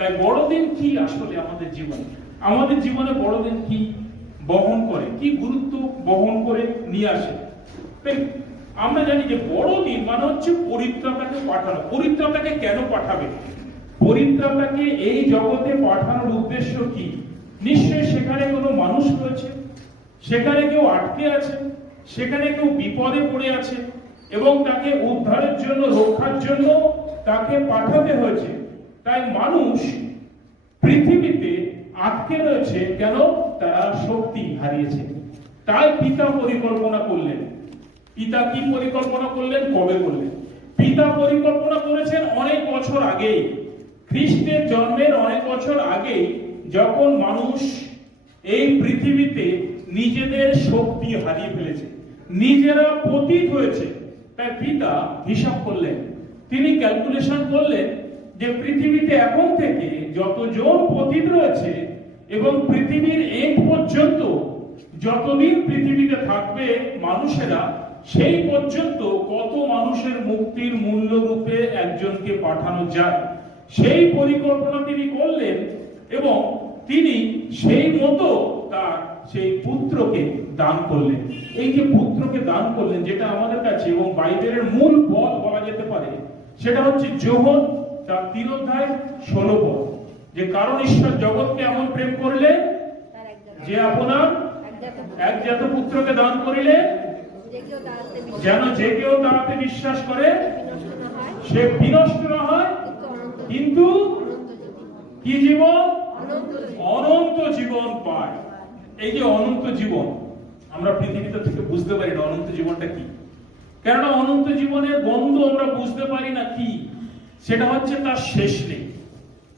তাই বড়দিন কি আসলে আমাদের জীবনে বড়দিন কি বহন করে, কি গুরুত্ব বহন করে নিয়ে আসে? আমরা জানি যে বড়দিন মানে হচ্ছে পরিত্রাতাকে পাঠানো। পরিত্রাতাকে কেন পাঠাবে? পরিত্রাতাকে এই জগতে পাঠানোর উদ্দেশ্য কি? নিশ্চয়ই সেখানে কোনো মানুষ রয়েছে, সেখানে কেউ আটকে আছে, সেখানে কেউ বিপদে পড়ে আছে এবং তাকে উদ্ধারের জন্য, রক্ষার জন্য তাকে পাঠাতে হয়েছে। তাই মানুষ পৃথিবীতে আটকে রয়েছে কেন? তারা শক্তি হারিয়েছে। তাই পিতা পরিকল্পনা করলেন। পিতা কি পরিকল্পনা করলেন? কবে করলেন? পিতা পরিকল্পনা করেছেন অনেক বছর আগেই, খ্রিস্টের জন্মের অনেক বছর আগেই, যখন মানুষ এই পৃথিবীতে নিজেদের শক্তি হারিয়ে ফেলেছে, নিজেরা পতিত হয়েছে। তাই পিতা হিসাব করলেন, তিনি ক্যালকুলেশন করলেন যে পৃথিবীতে এখন থেকে যতজন পতিত রয়েছে এবং পৃথিবীর এন্ড পর্যন্ত যতদিন পৃথিবীতে থাকবে মানুষেরা, সেই পর্যন্ত কত মানুষের মুক্তির মূল্য রূপে একজনকে পাঠানো যায়, সেই পরিকল্পনা তিনি করলেন এবং তিনি সেই মতো তার সেই পুত্রকে দান করলেন। এই যে পুত্রকে দান করলেন, যেটা আমাদের কাছে এবং বাইবেলের মূল পদ বলা যেতে পারে, সেটা হচ্ছে যোহন তার 3:16 পদ, যে কারণ ঈশ্বর জগৎকে এমন প্রেম করলেন যে আপনার একজাত পুত্রকে দান করিলেন, যেন যে কেউ তাহাতে বিশ্বাস করে সে বিনষ্ট না হয়, কিন্তু কি জীবন? অনন্ত জীবন পায়। এই যে অনন্ত জীবন, আমরা পৃথিবীতে থেকে বুঝতে পারি না অনন্ত জীবনটা কি। কেননা অনন্ত জীবনের গন্ধ আমরা বুঝতে পারি না কি, সেটা হচ্ছে তার শেষ নেই।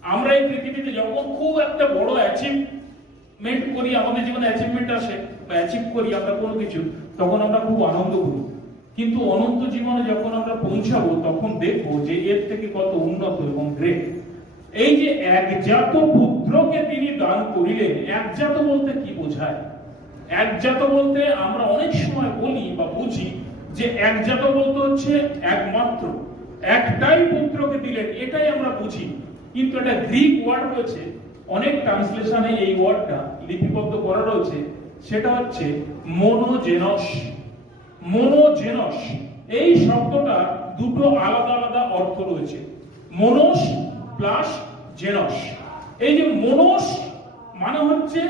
আমরা এই পৃথিবীতে যখন খুব একটা বড় অ্যাচিভমেন্ট করি, আমাদের জীবনে অ্যাচিভমেন্ট আসে বা অ্যাচিভ করি আমরা কোনো কিছু, তখন আমরা খুব আনন্দ করি। কিন্তু অনন্ত জীবনে যখন আমরা পৌঁছাবো, তখন দেখবো যে এর থেকে কত উন্নত এবং গ্রেট। এই যে একজাত পুত্রকে তিনি দান করিলেন, একজাত বলতে কি বোঝায়? একজাত বলতে আমরা অনেক সময় বলি বা বুঝি যে একজাত বলতে হচ্ছে একমাত্র, একটাই পুত্রকে দিলেন, এটাই আমরা বুঝি। কিন্তু এটা গ্রিক ওয়ার্ড রয়েছে, অনেক ট্রান্সলেশনে এই ওয়ার্ডটা লিপিবদ্ধ করা রয়েছে, সেটা হচ্ছে মোনোজেনস। মোনোজেনস এই শব্দটা দুটো আলাদা আলাদা অর্থ রয়েছে, মোনোস প্লাস জেনস। এই যে মোনোস মানে হচ্ছে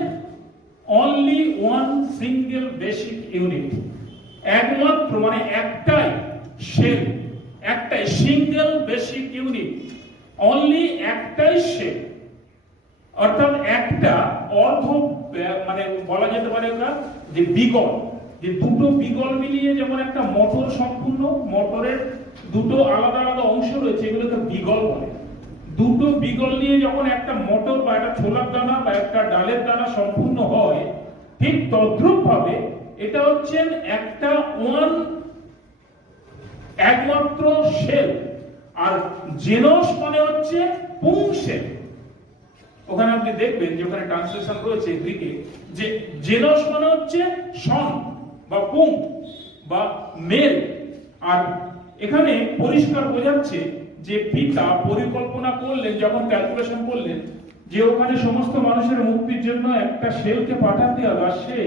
only one single basic unit, একমাত্র মানে একটাই সেল, একটাই সিঙ্গেল বেসিক ইউনিট, অনলি একটাই সেল, অর্থাৎ একটা অর্ধ, মানে বলা যেতে পারে ওটা যে বিগল, যে দুটো বিগল মিলিয়ে যেমন একটা মোটর সম্পূর্ণ, মোটরের দুটো আলাদা আলাদা অংশ রয়েছে, এগুলোকে বিগল বলে। দুটো বিগল নিয়ে যখন একটা মোটর বা একটা ছোলার দানা বা একটা ডালের দানা সম্পূর্ণ হয়, ঠিক তদ্রূপ ভাবে এটা হচ্ছে একটা একমাত্র সেল। আর জেনস মানে হচ্ছে পুং সেল। ওখানে আপনি দেখবেন যে ওখানে ট্রান্সলেশন রয়েছে গ্রিকে, যে জেনস মানে হচ্ছে সন বা পুং বা মেল। আর এখানে পরিষ্কার বোঝাচ্ছে যে পিতা পরিকল্পনা করলেন, যখন ক্যালকুলেশন করলেন যে ওখানে সমস্ত মানুষের মুক্তির জন্য একটা সেলকে পাঠাতে হবে, আর সে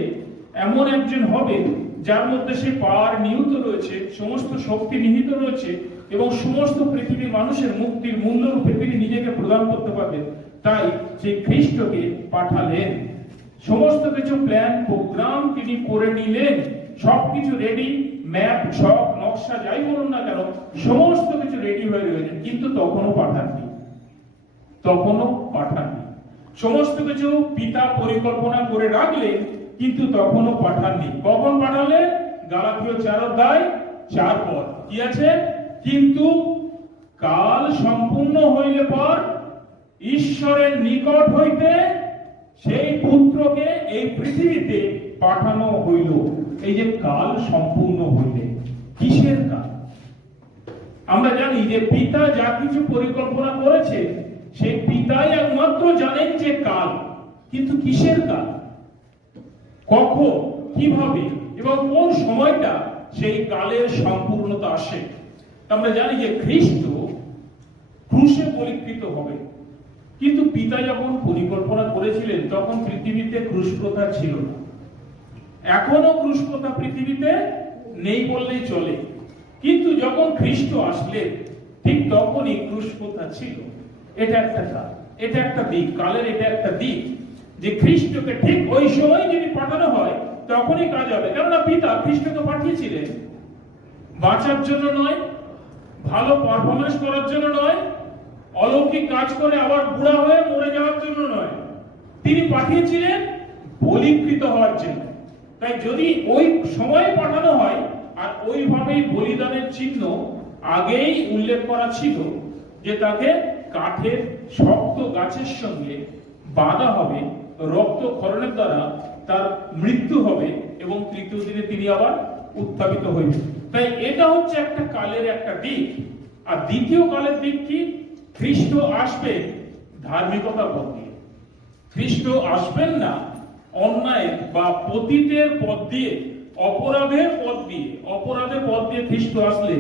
এমন একজন হবে যার মধ্যে সে পাওয়ার নিহিত রয়েছে, সমস্ত শক্তি নিহিত রয়েছে এবং সমস্ত পৃথিবীর মানুষের মুক্তির মূল্য রূপে তিনি নিজেকে প্রদান করতে পারবেন। তাই সেই খ্রিস্টকে পাঠালেন। সমস্ত কিছু প্ল্যান প্রোগ্রাম তিনি করে নিলেন, সবকিছু রেডি, ম্যাপ, ছক, নকশা যাই বলুন না কেন, সমস্ত কিছু রেডি হয়ে রয়েছে, কিন্তু তখনও পাঠাননি। সমস্ত কিছু পিতা পরিকল্পনা করে রাখলেন, কিন্তু তখনও পাঠাননি। কখন পাঠালেন? গালাতীয় 4:4 পদ কি আছে? কিন্তু কাল সম্পূর্ণ হইলে পর ঈশ্বরের নিকট হইতে সেই পুত্রকে এই পৃথিবীতে পাঠানো হইল। এই যে কাল সম্পূর্ণ হইলে, কিসের কাল? আমরা জানি যে পিতা যা কিছু পরিকল্পনা করেছে, সেই পিতাই একমাত্র জানেন যে কাল, কিন্তু কিসের কাল, কখন, কিভাবে এবং কোন সময়টা সেই কালের সম্পূর্ণতা আসে। আমরা জানি যে খ্রিস্ট ক্রুশে বলিকৃত হবে, কিন্তু পিতা যখন পরিকল্পনা করেছিলেন তখন পৃথিবীতে ক্রুশ প্রথা ছিল না। এখনো ক্রুশ প্রথা পৃথিবীতে নেই বললেই চলে, কিন্তু যখন খ্রিস্ট আসলেন ঠিক তখনই ক্রুশ প্রথা ছিল। এটা একটা কাল, এটা একটা দিক, কালের এটা একটা দিক যে খ্রিস্টকে ঠিক ওই সময় যদি পাঠানো হয় তখনই কাজ হবে। কেননা পিতা খ্রিস্টকে পাঠিয়েছিলেন বাঁচার জন্য নয়, ভালো পারফরমেন্স করার জন্য নয়, অলৌকিক কাজ করে আবার বুড়া হয়ে মরে যাওয়ার জন্য নয়, তিনি পাঠিয়েছিলেন বলীকৃত হওয়ার জন্য। তাই যদি ওই সময় পাঠানো হয় আর ওইভাবেই বলিদানের চিহ্ন আগেই উল্লেখ করা ছিল যে তাকে কাঠের শক্ত গাছের সঙ্গে বাঁধা হবে, রক্ত ক্ষরণের দ্বারা তার মৃত্যু হবে এবং তৃতীয় দিনে তিনি আবার উত্থাপিত হইবেন। তাই এটা হচ্ছে একটা কালের একটা দিক। আর দ্বিতীয় কালের দিক কি? খ্রিস্ট আসবেন ধার্মিকতার পথ দিয়ে। খ্রিস্ট আসবেন না অন্যায় বা পতিতের পথ দিয়ে, অপরাধের পথ দিয়ে। অপরাধের পথ দিয়ে খ্রিস্ট আসলে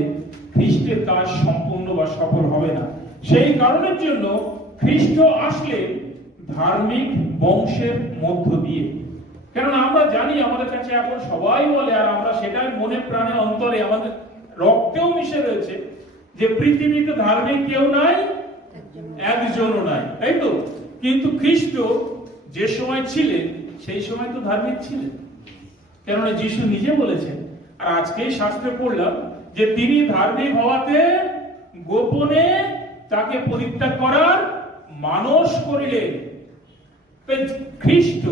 খ্রিস্টের কাজ সম্পূর্ণ বা সফল হবে না। সেই কারণের জন্য খ্রিস্ট আসলে ধার্মিক বংশের মধ্য দিয়ে। কেননা আমরা জানি, আমাদের কাছে এখন সবাই বলে, আর আমরা সেটাই মনে প্রাণে অন্তরে আমাদের রক্তেও মিশে রয়েছে যে পৃথিবীতে ধার্মিক কেউ নাই, একজনও নাই, তাই তো? কিন্তু খ্রিস্ট যে সময় ছিলেন সেই সময় তো ধার্মিক ছিলেন। কেননা যিশু নিজে বলেছেন, আর আজকেই শাস্ত্রে পড়লাম যে তিনি ধার্মিক হওয়াতে গোপনে তাকে পরিত্যাগ করার মানস করিলেন। খ্রিস্ট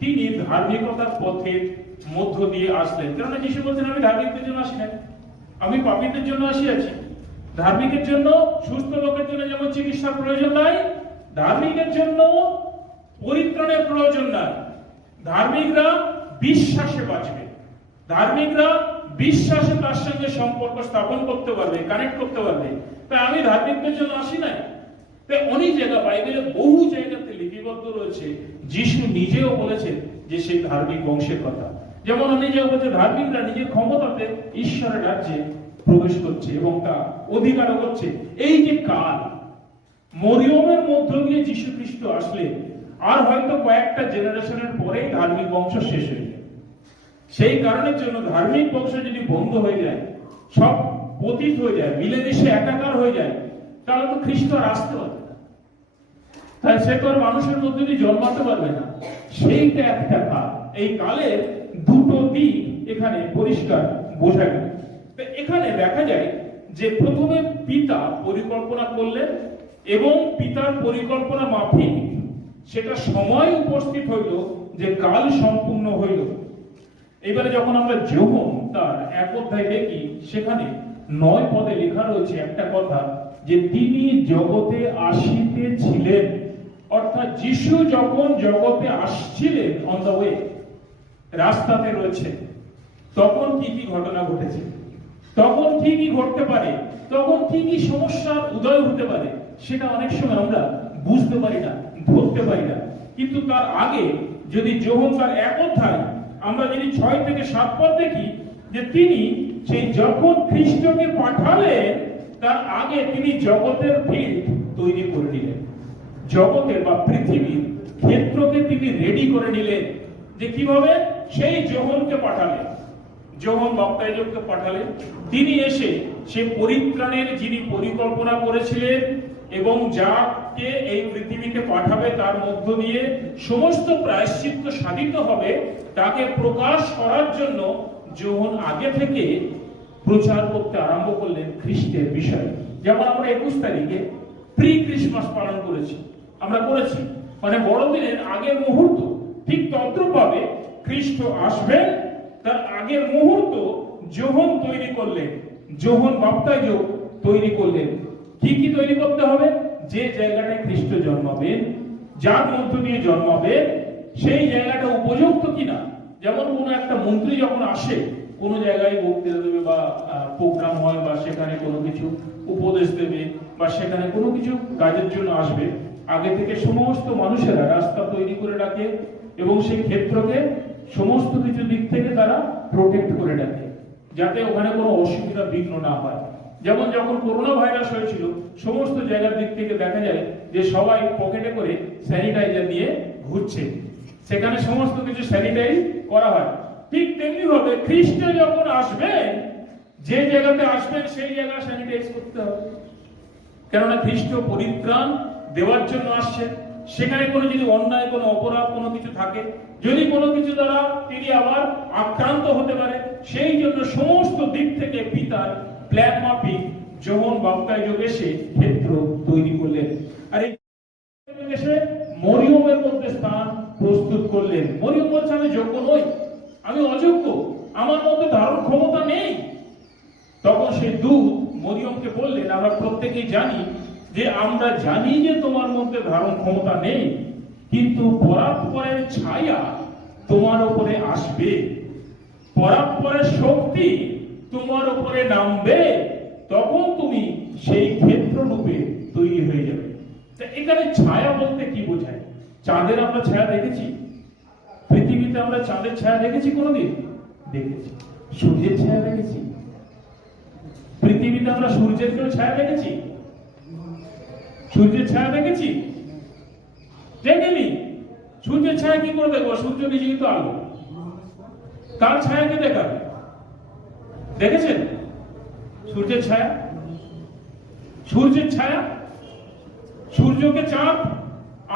তিনি ধার্মিকতার পথের মধ্য দিয়ে আসলেন। কেননা যিশু বলছেন, আমি ধার্মিকদের জন্য আসি নাই, আমি পাপীদের জন্য আসিয়াছি। ধার্মিকের জন্য, সুস্থ লোকের জন্য যেমন চিকিৎসার প্রয়োজন নাই, ধার্মিকের জন্য পরিত্রাণের প্রয়োজন নাই। ধার্মিকরা বিশ্বাসে বাঁচবে, ধার্মিকরা বিশ্বাসে তার সঙ্গে সম্পর্ক স্থাপন করতে পারবে, কানেক্ট করতে পারবে। তাই আমি ধার্মিকদের জন্য আসি নাই। তাই অনেক জায়গা, বাইবেলে বহু জায়গাতে লিপিবদ্ধ রয়েছে, যিশু নিজেও বলেছেন যে সেই ধার্মিক বংশের কথা। যেমন অনেক জায়গা বলছে ধার্মিকরা নিজের ক্ষমতাতে ঈশ্বরের রাজ্যে প্রবেশ করছে এবং তা অধিকারও করছে। এই যে কাল, মরিয়মের মধ্য দিয়ে যিশু খ্রিস্ট আসলেন, আর হয়তো কয়েকটা জেনারেশনের পরেই ধার্মিক বংশ শেষ হয়ে যায়। সেই কারণের জন্য ধার্মিক বংশ যদি বন্ধ হয়ে যায়, সব পতিত হয়ে যায়, মিলেমিশে একাকার হয়ে যায়, তাহলে তো খ্রিস্ট আর আসতে পারবে না। তাই সে তো আর মানুষের মধ্যে দিয়ে জন্মাতে পারবে না। সেইটা একটা কাল। এই কালের দুটো দিক এখানে পরিষ্কার বোঝা গেল। এখানে দেখা যায় যে প্রথমে পিতা পরিকল্পনা করলেন এবং পিতার পরিকল্পনা মাফিক সেটা সময় উপস্থিত হইল যে কাল সম্পূর্ণ হইল। এবারে যখন আমরা যোহন তার 1 অধ্যায় দেখি, সেখানে 9 পদে লেখা রয়েছে একটা কথা, যে তিনি জগতে আসিতেছিলেন। অর্থাৎ যিশু যখন জগতে আসছিলেন অন দ্য ওয়ে, রাস্তাতে রয়েছে, তখন কি কি ঘটনা ঘটেছে, তখন কি কি ঘটতে পারে, তখন কি কি সমস্যার উদয় হতে পারে, সেটা অনেক সময় আমরা বুঝতে পারি না, ধরতে পারি না। কিন্তু তার আগে যদি যোহন তার 1 অধ্যায় আমরা যদি 6 থেকে 7 পদ দেখি, যে তিনি সেই যখন খ্রিস্টকে পাঠালেন তার আগে তিনি জগতের ফিল্ড তৈরি করে নিলেন, জগতের বা পৃথিবীর ক্ষেত্রকে তিনি রেডি করে নিলেন। যে কিভাবে? সেই যোহনকে পাঠালেন, যোহন বাপ্তাইজককে পাঠালেন। তিনি এসে সে পরিত্রাণের যিনি পরিকল্পনা করেছিলেন এবং যাকে এই পৃথিবীতে পাঠাবে তার মধ্য দিয়ে সমস্ত প্রায়শ্চিত্ত সাধিত হবে, তাকে প্রকাশ করার জন্য যোহন আগে থেকে প্রচার করতে আরম্ভ করলেন খ্রিস্টের বিষয়ে। যেমন আমরা 21 তারিখে প্রি ক্রিসমাস পালন করেছি, আমরা করেছি, মানে বড়দিনের আগের মুহূর্ত। ঠিক তদ্রূপভাবে খ্রিস্ট আসবেন তার আগের মুহূর্ত যোহন তৈরি করলেন, যোহন বাপ্তাইজক তৈরি করলেন। কি কি তৈরি করতে হবে? যে জায়গাটায় খ্রিস্ট জন্মাবেন, যার মধ্য দিয়ে জন্মাবেন, সেই জায়গাটা উপযুক্ত কিনা। যেমন কোনো একটা মন্ত্রী যখন আসে কোনো জায়গায় বক্তৃতা দেবে বা প্রোগ্রাম হয় বা সেখানে কোনো কিছু উপদেশ দেবে বা সেখানে কোনো কিছু কাজের জন্য আসবে, আগে থেকে সমস্ত মানুষেরা রাস্তা তৈরি করে রাখে এবং সেই ক্ষেত্রকে সমস্ত কিছু দিক থেকে তারা প্রোটেক্ট করে রাখে, যাতে ওখানে কোনো অসুবিধা বিঘ্ন না হয়। যেমন যখন করোনা ভাইরাস হয়েছিল, সমস্ত জায়গার দিক থেকে দেখা যায় যে সবাই পকেটে করে স্যানিটাইজার নিয়ে ঘুরছে, সেখানে সমস্ত কিছু স্যানিটাইজ করা হয়। ঠিক তেমনি ভাবে খ্রিস্ট যখন আসবেন, যে জায়গাতে আসবেন সেই জায়গা স্যানিটাইজ করতে হবে, কেননা খ্রিস্ট পরিত্রাণ দেওয়ার জন্য আসছেন। সেখানে কোনো যদি অন্যায়, কোনো অপরাধ, কোনো কিছু থাকে, যদি কোনো কিছু দ্বারা তিনি আবার আক্রান্ত হতে পারে, সেই জন্য সমস্ত দিক থেকে পিতার প্ল্যান মাফিক যোহন বাপ্তাইজক এসে ক্ষেত্র তৈরি করলেন। আর এই এসে মরিয়মের মধ্যে স্থান প্রস্তুত করলেন। মরিয়ম বলছে, আমি যোগ্য নই, আমি অযোগ্য, আমার মধ্যে ধারণ ক্ষমতা নেই। তখন সেই দূত মরিয়মকে বললেন, আমরা প্রত্যেকেই জানি যে আমরা জানি যে তোমার মধ্যে ধারণ ক্ষমতা নেই, কিন্তু পরাৎপরের ছায়া তোমার উপরে আসবে, পরাৎপরের শক্তি তোমার উপরে নামবে, তখন তুমি সেই ক্ষেত্র রূপে তৈরি হয়ে যাবে। এখানে ছায়া বলতে কি বোঝায়? চাঁদের আমরা ছায়া দেখেছি? পৃথিবীতে আমরা চাঁদের ছায়া দেখেছি কোনোদিন? দেখেছি। সূর্যের ছায়া দেখেছি? পৃথিবীতে আমরা সূর্যের কেউ ছায়া দেখেছি? সূর্যের ছায়া দেখেছি? দেখিনি। সূর্যের ছায়া কি করে দেখবো? সূর্য নিজেই তো আলো, কার ছায়াকে দেখাবে? দেখেছেন সূর্যের ছায়া? সূর্যের ছায়া, সূর্যকে চাঁদ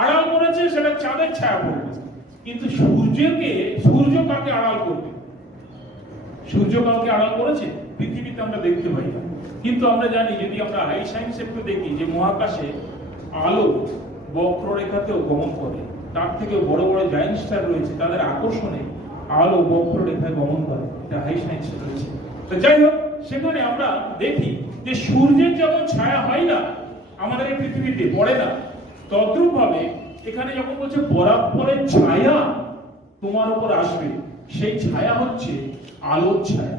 আড়াল করেছে, সেটা চাঁদের ছায়া পড়বে। কিন্তু সূর্য কাকে আড়াল করবে? সূর্য কাউকে আড়াল করেছে? পৃথিবীতে আমরা দেখতে পাই না। কিন্তু আমরা জানি, যদি আমরা হাই সায়েন্স একটু দেখি, যে মহাকাশে আলো বক্ররেখাতেও গমন করে, তার থেকে বড় বড় জায়ান্ট স্টার রয়েছে, তাদের আকর্ষণে আলো বক্ররেখায় গমন করে, এটা হাই সায়েন্সে রয়েছে। তো যাই হোক, সেখানে আমরা দেখি যে সূর্যের যেমন ছায়া হয় না আমাদের এই পৃথিবীতে, পড়ে না, তদ্রূপ ভাবে এখানে যখন বলছে পরাৎপরের ছায়া তোমার উপর আসবে, সেই ছায়া হচ্ছে আলোর ছায়া,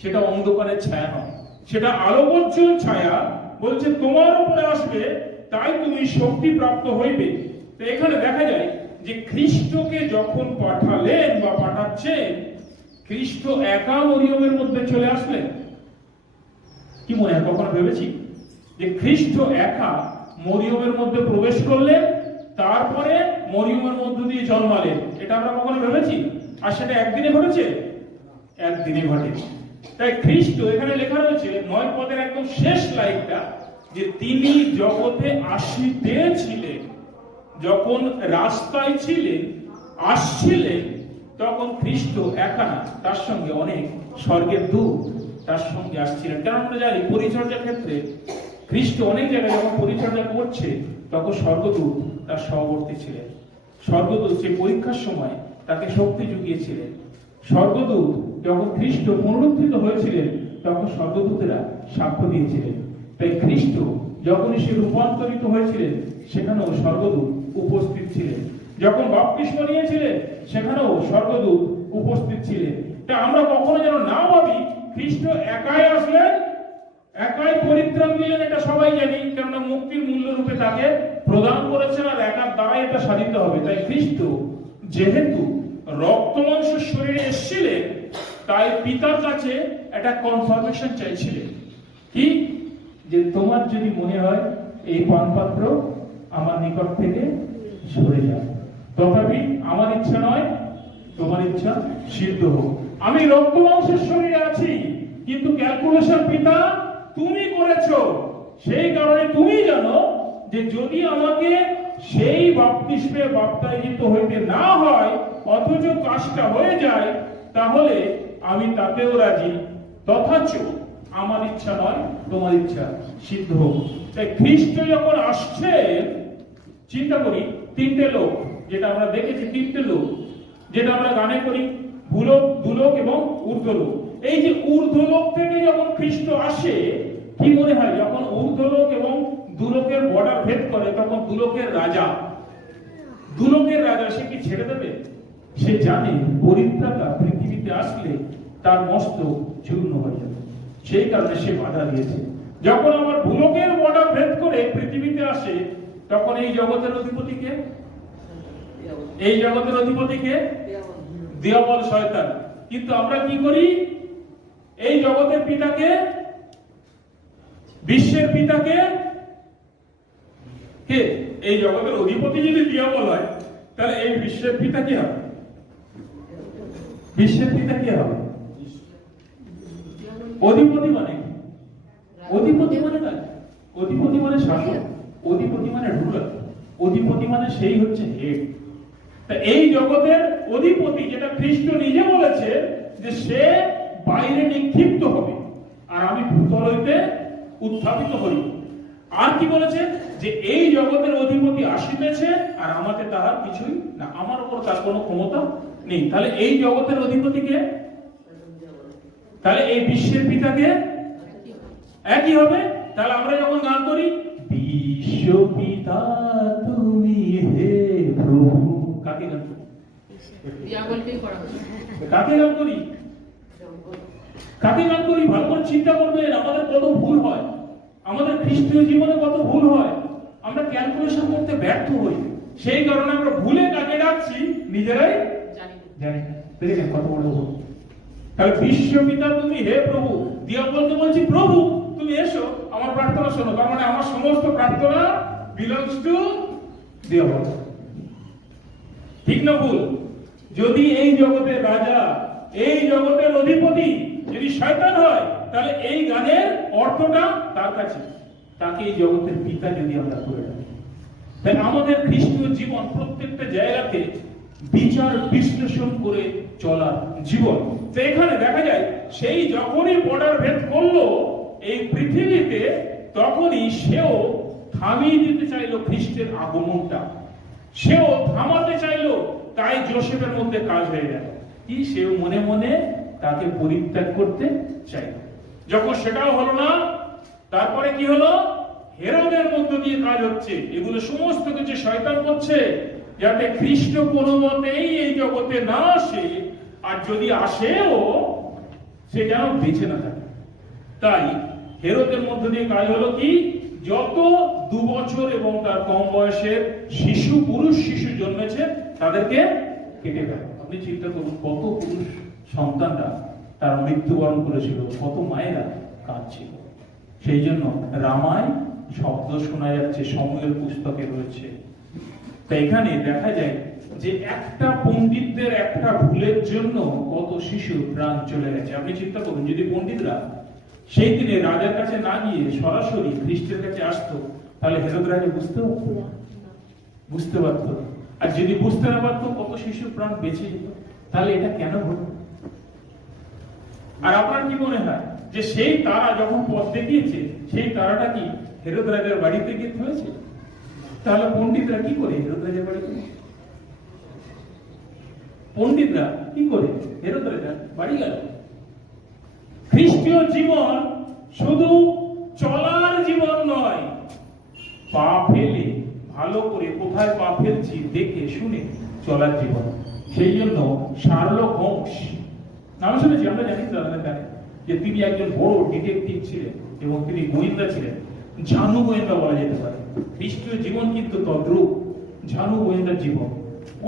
সেটা অন্ধকারের ছায়া নয়, সেটা আলোকোজ্জ্বল ছায়া। বলছে তোমার উপরে আসবে, তাই তুমি শক্তি প্রাপ্ত হইবে। তো এখানে দেখা যায় যে খ্রিস্টকে যখন পাঠালেন বা পাঠাচ্ছেন, খ্রিস্ট একা মরিয়মের মধ্যে চলে আসলেন? কি মনে হয়, কখনো ভেবেছি যে খ্রিস্ট একা মরিয়মের মধ্যে প্রবেশ করলেন, তারপরে মরিয়মের মধ্য দিয়ে জন্মালেন? এটা আমরা কখনো ভেবেছি? আর সেটা একদিনে ঘটেছে? একদিনে ঘটে। তাই খ্রিস্ট, এখানে লেখা রয়েছে 9 পদের একদম শেষ লাইনটা, যে তিনি জগতে আসিতেছিলেন, যখন রাস্তায় ছিলেন, আসছিলেন, তখন খ্রিস্ট একা না, তার সঙ্গে অনেক স্বর্গের দূত তার সঙ্গে আসছিলেন। কারণ আমরা জানি পরিচর্যার ক্ষেত্রে খ্রিস্ট অনেক জায়গায় যখন পরিচর্যা করছে, তখন স্বর্গদূত তার সহবর্তী ছিলেন। স্বর্গদূত সে পরীক্ষার সময় তাকে শক্তি জুগিয়েছিলেন। স্বর্গদূত যখন খ্রিস্ট পুনরুত্থিত হয়েছিলেন, তখন স্বর্গদূতেরা সাক্ষ্য দিয়েছিলেন। তাই খ্রিস্ট যখনই সে রূপান্তরিত হয়েছিলেন, সেখানেও স্বর্গদূত উপস্থিত ছিলেন। যখন বাপ্তিস্ম নিয়েছিলেন, সেখানেও স্বর্গদূত উপস্থিত ছিলেন। তা আমরা কখনো যেন না ভাবি খ্রিস্ট একাই আসলেন, একাই পরিত্রাণ দিলেন, এটা সবাই জানি, কেননা মুক্তির মূল্য রূপে তাকে প্রদান করেছেন, আর একার দ্বারাই এটা সাধিত হবে। তাই খ্রিস্ট যেহেতু রক্ত মাংস শরীরে এসেছিলেন, তাই পিতার কাছে একটা কনফার্মেশন চাইছিলেন, কি, যে তোমার যদি মনে হয় এই পানপাত্র আমার নিকট থেকে সরে যাবে, তথাপি আমার ইচ্ছা নয়, তোমার ইচ্ছা সিদ্ধ হোক। আমি রক্ত মাংসের শরীরে আছি, কিন্তু ক্যালকুলেশন পিতা তুমি করেছো। সেই কারণে তুমি জানো যে যদি আমাকে সেই বাপ্তিস্মে বাপ্তায়িত হইতে না হয়, অথচ কাজটা হয়ে যায়, তাহলে আমি তাতেও রাজি, তথাচ আমার ইচ্ছা নয়, তোমার ইচ্ছা সিদ্ধ হোক। তাই খ্রিস্ট যখন আসছে, চিন্তা করি 3টে লোক, যেটা আমরা দেখেছি 3টে লোক, যেটা আমরা গানে করি, ভূলোক, দুলোক এবং ঊর্ধ্বলোক। এই যে ঊর্ধ্বলোক থেকে যখন খ্রিস্ট আসে, কি মনে হয়, যখন ঊর্ধ্বলোক এবং দুলোকের বর্ডার ভেদ করে, তখন দুলোকের রাজা সে কি ছেড়ে দেবে? সে জানে পরিত্রাতা পৃথিবীতে আসলে তার মস্তক চূর্ণ হয়ে যাবে, সেই কারণে সে বাধা দিয়েছে। যখন আমার ভূলোকের বর্ডার ভেদ করে পৃথিবীতে আসে, তখন এই জগতের অধিপতিকে, দিয়াবল, শয়তান। কিন্তু আমরা কি করি, এই জগতের পিতাকে, বিশ্বের পিতাকে কে কে? এই জগতের অধিপতি যদি দিয়াবল হয়, তাহলে এই বিশ্বের পিতা কি হবে? বিশ্বের পিতা কি হবে? অধিপতি মানে কি? অধিপতি মানে না, অধিপতি মানে শাসক, অধিপতি মানে রুলার, অধিপতি মানে সেই হচ্ছে হেড। তা এই জগতের অধিপতি, যেটা খ্রিস্ট নিজে বলেছে যে সে বাইরে নিক্ষিপ্ত হবে আর আমি ভূতল হইতে উত্থাপিত হই। আর কি বলেছে? যে এই জগতের অধিপতি আসিতেছে আর আমাকে তাহার কিছুই না, আমার উপর তার কোনো ক্ষমতা নেই। তাহলে এই জগতের অধিপতিকে, তাহলে এই বিশ্বের পিতাকে একই হবে। তাহলে আমরা যখন গান করি বিশ্ব পিতা তুমি হে প্রভু, কাকে গান করি? কাকে গান করি? কাকে গান করি? ভালো করে চিন্তা করবেন। আমাদের কত ভুল হয়, আমাদের খ্রিস্টীয় জীবনে কত ভুল হয়, আমরা ক্যালকুলেশন করতে ব্যর্থ হই। সেই কারণে আমরা ভুলে কাকে ডাকছি নিজেরাই জানি না। দেখেন কত বড় ভুল। তাহলে বিশ্বপিতা তুমি হে প্রভু, দিয়া বলতে বলছি প্রভু তুমি এসো, আমার প্রার্থনা শোনো। তার মানে আমার সমস্ত প্রার্থনা বিলংস টু দিয়া বল। ঠিক না ভুল? যদি এই জগতের রাজা, এই জগতের অধিপতি যদি শয়তান হয়, তাহলে এই গানের অর্থটা তার কাছে, তাকে এই জগতের পিতা যদি আমরা করে রাখি। তাই আমাদের খ্রিস্টীয় জীবন প্রত্যেকটা জায়গাতে বিচার বিশ্লেষণ করে চলার জীবন। তো এখানে দেখা যায় সেই যখনই বর্ডার ভেদ করলো এই পৃথিবীতে, তখনই সেও থামিয়ে দিতে চাইলো খ্রিস্টের আগমনটা, সেও থামাতে চাইলো। তাই যোসেফের মধ্যে কাজ হয়ে গেল কি, সেও মনে মনে তাকে পরিত্যাগ করতে চাইল। যখন সেটাও হলো না, তারপরে কি হলো? হেরোদের মধ্য দিয়ে কাজ হচ্ছে। এগুলো সমস্ত কিছু শয়তান করছে যাতে খ্রিস্ট কোনো মতেই এই জগতে না আসে, আর যদি আসেও সে যেন বেঁচে না থাকে। তাই হেরোদের মধ্য দিয়ে কাজ হলো কি, যত 2 বছর এবং তার কম বয়সের শিশু, পুরুষ শিশু জন্মেছে তাদেরকে কেটে ফেলে। আপনি চিন্তা করুন, কত পুরুষ সন্তানরা তার মৃত্যুবরণ করেছিল, কত মায়েরা কাঁদছিল। সেই জন্য রামায় শব্দ শোনা যাচ্ছে, সমুয়েল পুস্তকে রয়েছে। তাই এখানে দেখা যায় যে একটা পণ্ডিতদের একটা ভুলের জন্য কত শিশু প্রাণ চলে গেছে। আপনি চিন্তা করুন, যদি পণ্ডিতরা সেই দিনে রাজার কাছে না গিয়ে সরাসরি খ্রিস্টের কাছে আসতো, তাহলে হেরোদ রাজা বুঝতে পারতো। আর যদি বুঝতে না পারতো, কত শিশু প্রাণ বেঁচে যেত। তাহলে এটা কেন ঘটল? আর আপনার কি মনে হয় যে সেই তারা যখন পথ দেখিয়েছে, সেই তারাটা কি হেরোদ রাজার বাড়িতে গিয়ে হয়েছে? তাহলে পণ্ডিতরা কি করে হেরোদ রাজার বাড়িতে, পণ্ডিতরা কি করে হেরোদ রাজার বাড়ি গেল? খ্রিস্টীয় জীবন শুধু চলার জীবন নয়, পা ফেলে ভালো করে কোথায় পা ফেলছি দেখে শুনে চলার জীবন। সেই জন্য শার্লক হোমস নাম শুনেছি, আমরা জানি যে তিনি একজন বড় ডিটেকটিভ ছিলেন এবং তিনি গোয়েন্দা ছিলেন, ঝানু গোয়েন্দা বলা যেতে পারে। খ্রিস্টীয় জীবন কিন্তু তদ্রূপ, ঝানু গোয়েন্দার জীবন।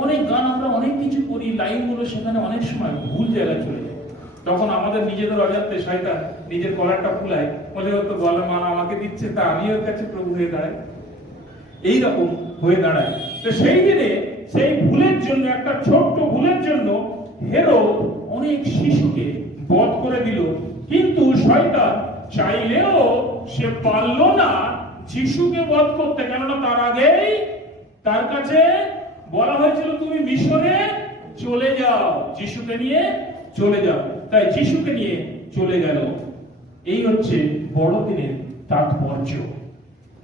অনেক গান আমরা অনেক কিছু করি, লাইনগুলো সেখানে অনেক সময় ভুল জায়গায় চলে যায়। তখন আমাদের নিজেদের অজান্তে শয়তান নিজের গলাটা ফুলায়, বলে হয়তো গলা মালা আমাকে দিচ্ছে, তা আমি ওর কাছে প্রভু হয়ে দাঁড়াই, এইরকম হয়ে দাঁড়ায়। তো সেই দিনে সেই ভুলের জন্য, একটা ছোট্ট ভুলের জন্য হেরোদ অনেক শিশুকে বধ করে দিল। কিন্তু শয়তান চাইলেও সে পারল না যিশুকে বধ করতে, কেননা তার আগেই তার কাছে বলা হয়েছিল তুমি মিশরে চলে যাও, যিশুকে নিয়ে চলে যাও। তাই যিশুকে নিয়ে চলে গেল। এই হচ্ছে বড়দিনের তাৎপর্য।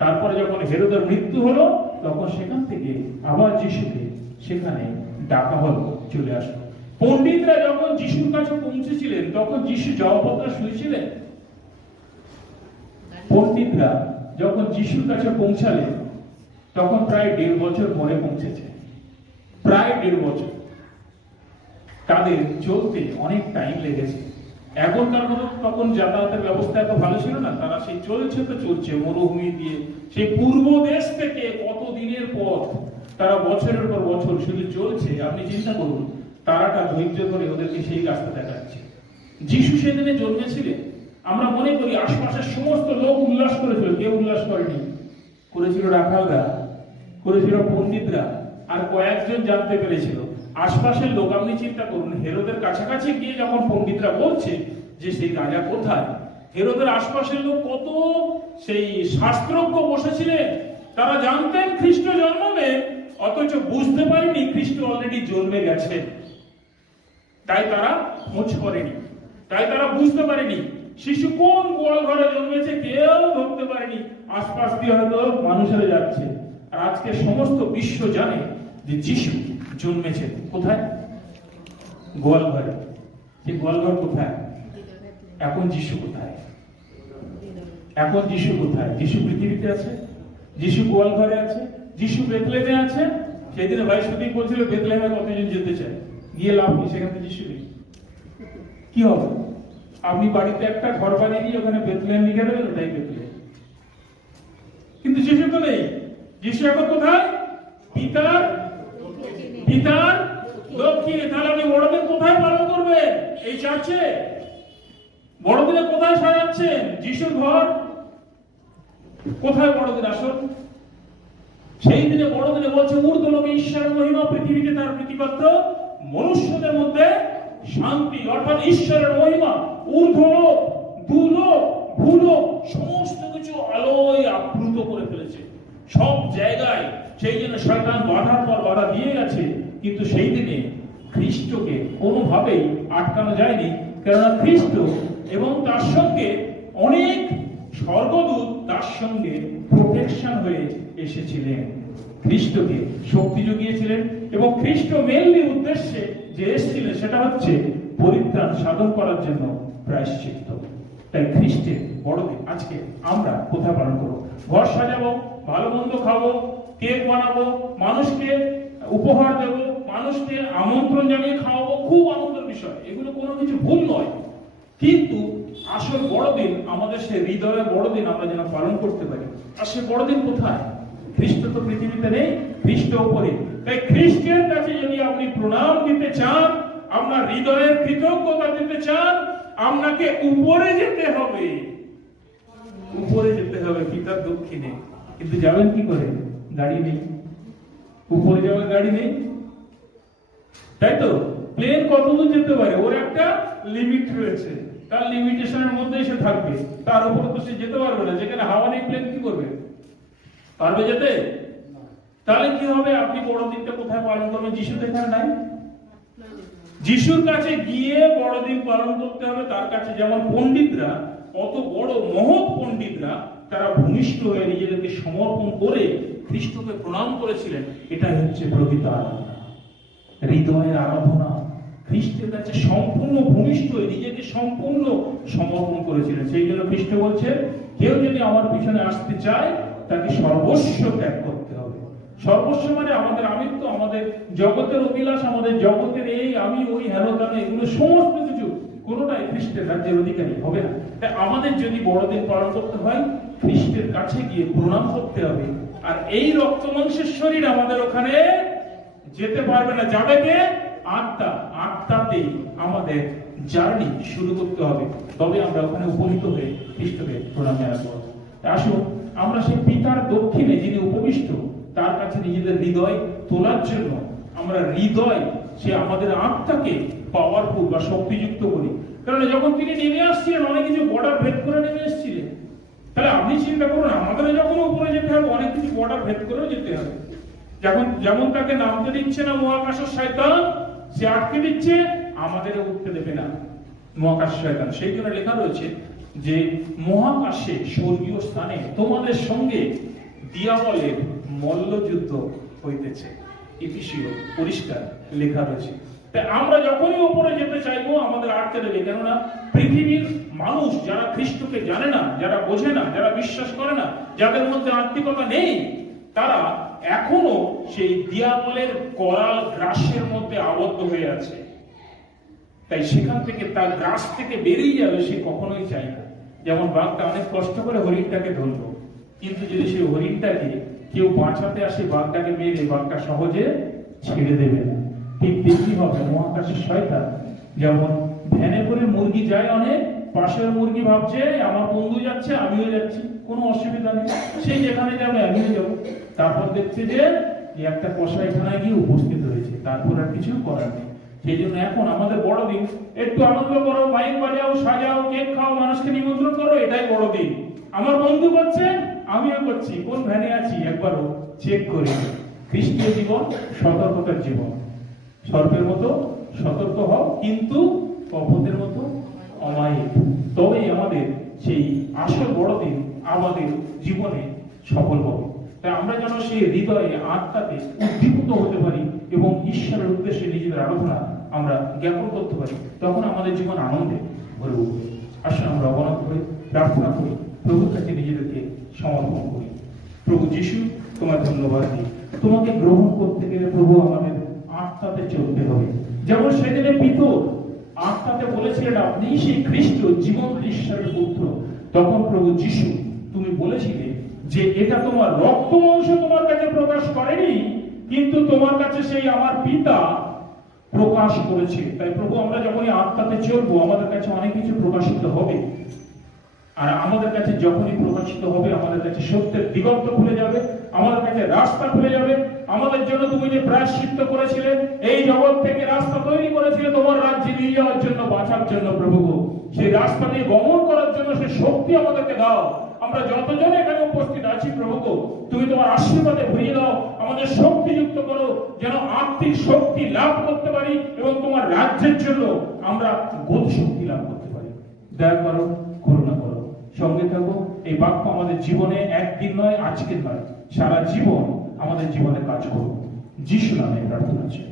তারপরে যখন হেরোদের মৃত্যু হলো, তখন সেখান থেকে আবার যিশুকে সেখানে ডাকা হলো, চলে আসলো। পণ্ডিতরা যখন যিশুর কাছে পৌঁছেছিলেন, তখন যিশু জবাবপত্র শুনেছিলেন। পণ্ডিতরা যখন যিশুর কাছে পৌঁছালেন, তখন প্রায় 1.5 বছর পরে পৌঁছেছে, প্রায় 1.5 বছর। তাদের চলতে অনেক টাইম লেগেছে। এখনকার মতো তখন যাতায়াতের ব্যবস্থা এত ভালো ছিল না, তারা সেই চলছে তো চলছে মরুভূমি দিয়ে, সেই পূর্ব দেশ থেকে কত দিনের পথ, তারা বছরের পর বছর শুধু চলছে। আপনি চিন্তা করুন, তারাটা ধৈর্য ধরে ওদেরকে সেই রাস্তা দেখাচ্ছে। যিশু সেদিনে জন্মেছিলেন, আমরা মনে করি আশপাশের সমস্ত লোক উল্লাস করেছিল, কেউ উল্লাস করেনি, করেছিল রাখালরা, করেছিল পণ্ডিতরা, আর কয়েকজন জানতে পেরেছিল। আশপাশের লোক, আপনি চিন্তা করুন, হেরোদের কাছাকাছি গিয়ে যখন পণ্ডিতরা বলছে যে সেই রাজা কোথায়, হেরোদের আশপাশের লোক কত সেই শাস্ত্রজ্ঞ বসেছিলেন, তারা জানতেন খ্রিস্ট জন্মাবে, অথচ বুঝতে পারেনি খ্রিস্ট অলরেডি জন্মে গেছে। তাই তারা খোঁজ করেনি, তাই তারা বুঝতে পারেনি শিশু কোন গোয়াল ঘরে জন্মেছে, কেউ ধরতে পারেনি। আশপাশ দিয়ে হয়তো মানুষেরা যাচ্ছে, আর আজকে সমস্ত বিশ্ব জানে যে যিশু জন্মেছে কোথায়? গোয়াল ঘরে। সেই গোয়াল ঘর কোথায়? এখন যিশু কোথায়? এখন যিশু কোথায়? যিশু পৃথিবীতে আছে, যিশু গোয়াল ঘরে আছে, যিশু বেথলেহেমে আছে। সেদিনে ভাই সুদীপ বলছিল বেথলেহেমে কতজন যেতে চায়, গিয়ে লাভ কি, সেখানে যিশু নেই, কি হবে? আপনি বাড়িতে একটা ঘর বানিয়ে দিয়ে ওখানে বেথলেহেম লিখে দেবেন, ওটাই বেথলেহেম, কিন্তু যিশু তো নেই। যিশু এখন কোথায়? পিতার দক্ষিণে। তাহলে আপনি বড়দিন কোথায় পালন করবেন? এই চার্চে? বড়দিনে কোথায় সাজাচ্ছেন? যিশুর ঘর কোথায়? বড়দিন আসুন, সেই দিনে বড়দিনে বলছে ঊর্ধ্বলোকে ঈশ্বরের মহিমা, পৃথিবীতে তার প্রীতিপাত্র মনুষ্যদের মধ্যে শান্তি। অর্থাৎ ঈশ্বরের মহিমা ঊর্ধ্বলোক, দুলোক, ভূলোক সমস্ত কিছু আলোয় আপ্লুত করে ফেলেছে সব জায়গায়। সেই জন্য শয়তান বাধার পর বাধা দিয়ে গেছে, কিন্তু সেই দিনে খ্রিস্টকে কোনোভাবেই আটকানো যায়নি, কেননা খ্রিস্ট এবং তার সঙ্গে অনেক স্বর্গদূত তার সঙ্গে প্রোটেকশন হয়ে এসেছিলেন, খ্রিস্টকে শক্তি জুগিয়েছিলেন। এবং খ্রিস্ট মেনলি উদ্দেশ্যে যে এসেছিলেন সেটা হচ্ছে পরিত্রাণ সাধন করার জন্য প্রায়শ্চিত্ত। তাই খ্রিস্টের বড়দিন আজকে আমরা কোথায় পালন করবো? ঘর সাজাবো, ভালো মন্দ খাবো, কেক বানাবো, মানুষকে উপহার দেব, মানুষকে আমন্ত্রণ জানিয়ে খাওয়াবো, খুব আনন্দের বিষয়, এগুলো কোনো কিছু ভুল নয়। কিন্তু আসল বড়দিন আমাদের সে হৃদয়ের বড়দিন আমরা যেন পালন করতে পারি। আর সে বড়দিন কোথায়? খ্রিস্ট তো পৃথিবীতে নেই, খ্রিস্ট উপরে। তাই খ্রিস্টের কাছে যদি আপনি প্রণাম দিতে চান, আপনার হৃদয়ের কৃতজ্ঞতা দিতে চান, আপনাকে উপরে যেতে হবে, উপরে যেতে হবে পিতার দক্ষিণে। কিন্তু যাবেন কি করে? গাড়ি নেই, উপরে যাওয়ার গাড়ি নেই, তাই তো। প্লেন কতদূর যেতে পারে? ওর একটা লিমিট রয়েছে, তার লিমিটেশনের মধ্যে সে থাকবে, তার উপরে তো সে যেতে পারবে না। যেখানে হাওয়া নেই, প্লেন কি করবে? পারবে যেতে? তাহলে কি হবে? আপনি বড়দিনটা কোথায় পালন করবেন? যিশু তো এখানে নাই। যিশুর কাছে গিয়ে বড়দিন পালন করতে হবে। তার কাছে যেমন পণ্ডিতরা, কত বড় মহৎ পণ্ডিতরা, তারা ভূমিষ্ঠ হয়ে নিজেদেরকে সমর্পণ করে খ্রিস্টকে প্রণাম করেছিলেন। এটাই হচ্ছে প্রকৃত আরাধনা, হৃদয়ের আরাধনা। খ্রিস্টের কাছে সম্পূর্ণ ভূমিষ্ঠ হয়ে নিজেকে সম্পূর্ণ সমর্পণ করেছিলেন। সেই জন্য খ্রিস্ট বলছে, কেউ যদি আমার পিছনে আসতে চায় তাকে সর্বস্ব ত্যাগ করতে হবে। সর্বস্ব মানে আমাদের আমিত্ব, আমাদের জগতের অভিলাষ, আমাদের জগতের এই আমি ওই হেনতানো, এগুলো সমস্ত কিছু কোনোটাই খ্রিস্টের রাজ্যের অধিকারী হবে না। তাই আমাদের যদি বড়দিন পালন করতে হয়, খ্রিস্টের কাছে গিয়ে প্রণাম করতে হবে। আর এই রক্ত মাংসের শরীর আমাদের ওখানে যেতে পারবে না, যাবে কে? আত্মা। আত্মাতেই আমাদের জার্নি শুরু করতে হবে, তবে আমরা ওখানে উপনীত হয়ে খ্রিস্টকে প্রণাম জানাতে পারবো। আসুন আমরা সেই পিতার দক্ষিণে যিনি উপবিষ্ট, তার কাছে নিজেদের হৃদয় তোলার জন্য আমরা হৃদয়, সে আমাদের আত্মাকে পাওয়ারফুল বা শক্তিযুক্ত করি। কারণ যখন তিনি নেমে আসছিলেন, অনেক কিছু বর্ডার ভেদ করে নেমে এসেছিলেন। তাহলে আপনি চিন্তা করুন, আমাদের যখন উপরে যেতে হবে, অনেক কিছু বর্ডার ভেদ করেও যেতে হবে। যেমন তাকে নামতে দিচ্ছে না মহাকাশের শয়তান, সে আটকে দিচ্ছে, আমাদের উঠতে দেবে না মহাকাশ শয়তান। সেই জন্য লেখা রয়েছে যে মহাকাশে স্বর্গীয় স্থানে তোমাদের সঙ্গে দিয়াবলের মল্লযুদ্ধ হইতেছে। ইতিশীয় পরিষ্কার লেখা রয়েছে। তাই আমরা যখনই উপরে যেতে চাইবো, আমাদের আটকে দেবে। কেননা পৃথিবীর মানুষ যারা খ্রিস্টকে জানে না, যারা বোঝে না, যারা বিশ্বাস করে না, যাদের মধ্যে আত্মিকতা নেই, তারা এখনো সেই দিয়াবলের করাল গ্রাসের মধ্যে আবদ্ধ হয়ে আছে। তাই সেখান থেকে, তার গ্রাস থেকে বেরিয়ে যাবে সে কখনোই চায় না। যেমন বাঘটা অনেক কষ্ট করে হরিণটাকে ধরলো, কিন্তু যদি সেই হরিণটাকে কেউ বাঁচাতে আসে, বাঘটাকে মেরে, বাঘটা সহজে ছেড়ে দেবে না। ঠিক তেমনি হবে মহাকাশের শয়তান। যেমন ভ্যানে করে মুরগি যায় অনেক, পাশের মুরগি ভাবছে আমার বন্ধু যাচ্ছে, আমিও যাচ্ছি, কোনো অসুবিধা নেই, সেই যেখানে যাবে আমিও যাবো। তারপর দেখছে যে একটা কসাইখানায় গিয়ে উপস্থিত হয়েছে, তারপর আর কিছু করার নেই। সেই জন্য এখন আমাদের বড়দিন, একটু আনন্দ করো, মাইক বাজাও, সাজাও, কেক খাও, মানুষকে নিমন্ত্রণ করো, এটাই বড়দিন। আমার বন্ধু করছে, আমিও করছি, কোন ভ্যানে আছি একবারও চেক করি। খ্রিস্টীয় জীবন সতর্কতার জীবন। সর্পের মতো সতর্ক হও, কিন্তু কপটের মতো অমায়িক। তবেই আমাদের সেই আসল বড়দিন আমাদের জীবনে সফল হবে। তাই আমরা যেন সেই হৃদয়ে, আত্মাতে উদ্দীপিত হতে পারি এবং ঈশ্বরের উদ্দেশ্যে নিজেদের আরাধনা আমরা জ্ঞাপন করতে পারি, তখন আমাদের জীবন আনন্দে ভরে উঠবে। আসলে আমরা অবনত করি, প্রার্থনা করি, প্রভুর কাছে নিজেদেরকে সমর্পণ করি। প্রভু যিশু, তোমার ধন্যবাদ দিই। তোমাকে গ্রহণ করতে গেলে প্রভু আমাদের আত্মাতে চলতে হবে। যেমন সেদিনে পিতর আত্মাতে বলেছিলেন আপনি সেই খ্রিস্ট, জীবন্ত ঈশ্বরের পুত্র। তখন প্রভু যিশু তুমি বলেছিলে যে এটা তোমার রক্ত মাংস তোমার কাছে প্রকাশ করেনি, কিন্তু তোমার কাছে সেই আমার পিতা প্রকাশ করেছে। তাই প্রভু, আমরা যখনই আত্মাতে চলবো আমাদের কাছে অনেক কিছু প্রকাশিত হবে। আর আমাদের কাছে যখনই প্রকাশিত হবে, আমাদের কাছে সত্যের দিগন্ত খুলে যাবে, আমাদের কাছে রাস্তা খুলে যাবে। আমাদের জন্য তুমি যে প্রায়শ্চিত্ত করেছিলে, এই জগৎ থেকে রাস্তা তৈরি করেছিলে তোমার রাজ্যে নিয়ে যাওয়ার জন্য, বাঁচার জন্য প্রভু, সেই রাস্তা দিয়ে গমন করার জন্য সে শক্তি আমাদেরকে দাও। আমরা যতজন এখানে উপস্থিত আছি প্রভু, তুমি তোমার আশীর্বাদে ভরিয়ে দাও, আমাদের শক্তিযুক্ত করো, যেন আত্মিক শক্তি লাভ করতে পারি এবং তোমার রাজ্যের জন্য আমরা গতি শক্তি লাভ করতে পারি। দয়া করো, করুণা করো, সঙ্গে থাকো। এই বাক্য আমাদের জীবনে একদিন নয়, আজকের নয়, সারা জীবন আমাদের জীবনে কাজ করো। যিশু নামে প্রার্থনা আছে,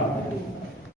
আমেন।